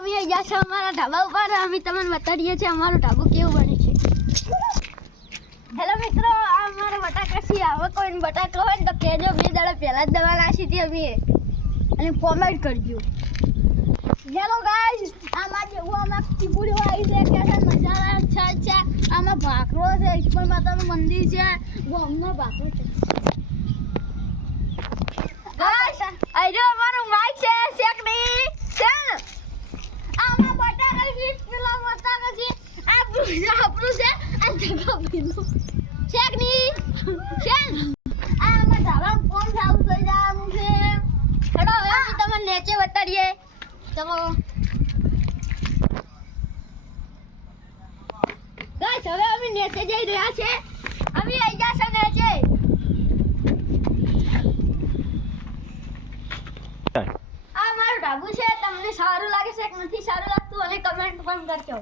અમે અહીંયા છે અમારા ઢાબા ઉપર અમે તમને બતાડીએ છીએ અમારું ઢાબુ કેવું બને છે. હેલો મિત્રો, આ અમારા બટાકા છે. હવે કોઈ બટાકા હોય ને તો કહેજો, 2 દાડા પહેલા જ દવા નાખી હતી અમે, અને કોમેન્ટ કરજો. હેલો ગાઈસ, આમાં જેવું આમાં ચીપુડી આવી છે કે નજારા છે. આમાં ભાખરો છે, ઈશ્વર માતાનું મંદિર છે, ગામનો ભાખરો છે. ગાઈસ આજો અમારું માઈક છે શેકની છે. આમાં બટાકા છે, પેલા બટાકા છે, આપણું છે, આ જગા પીલું શેકની છે. આમાં ધાબા કોણ સારું થઈ જવાનું છે. હેડો હવે અમે તમને નીચે બતાડીએ. ચલો ગાઈસ, હવે અમે નીચે જઈ રહ્યા છે. અમે આવી ગયા છે નીચે. આ મારું ઢાબુ છે. તમને સારું લાગે છે કે નથી સારું લાગતું અને કમેન્ટ પણ કરજો.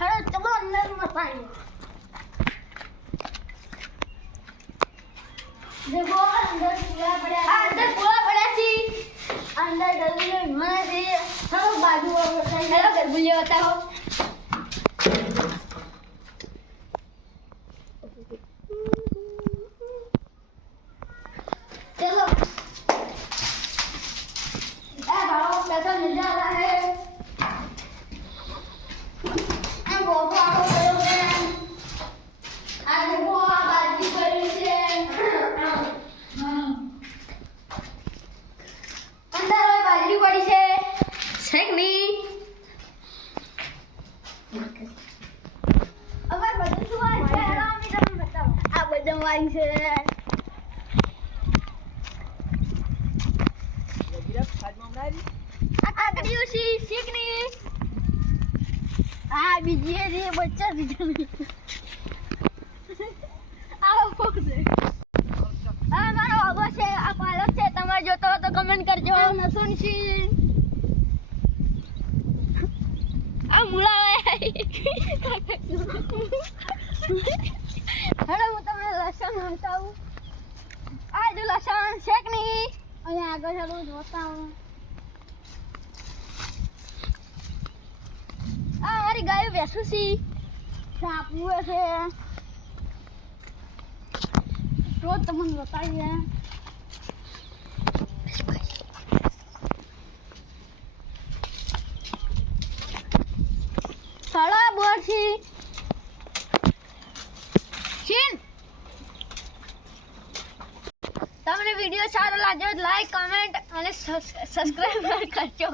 હવે ચલો અંદર મતાઈએ. દેખો અંદર પૂરા પડ્યા. અંદર પૂરા પડ્યા છે. અંદર ગરબુલિયો મને છે. ચલો બાજુ હેલો ગરબુલિયો બતાવો. चलो कैसा नजारा है. बहुत आड़ो गयो है. आ देखो आ बाजी पड़ी છે. અંદર ઓય બાજી પડી છે શેકની. અગર બધું શું હોય છે અમે તમને બતાવો. આ બધું વાઈ છે. આકડીઓ સી શીકની. આ બીજી જે બચ્ચા દીધી. આ ફોકસે. આ મારો આગો છે, આ પાલક છે. તમારે જોતો હોય તો કમેન્ટ કરજો. લસણ છે. આ મૂળા હેડો હું તમને લસણ હટાવું. આ જો લસણ શેકની. અને આગળ ચાલું જોતા હું. આ મારી ગાયો બેસું છી. સાપુએ છે. રોજ તમને બતાવીએ. સાડા બોરથી ચીન. તમને વિડીયો સારો લાગ્યો લાઈક કમેન્ટ અને સબસ્ક્રાઇબ કરજો.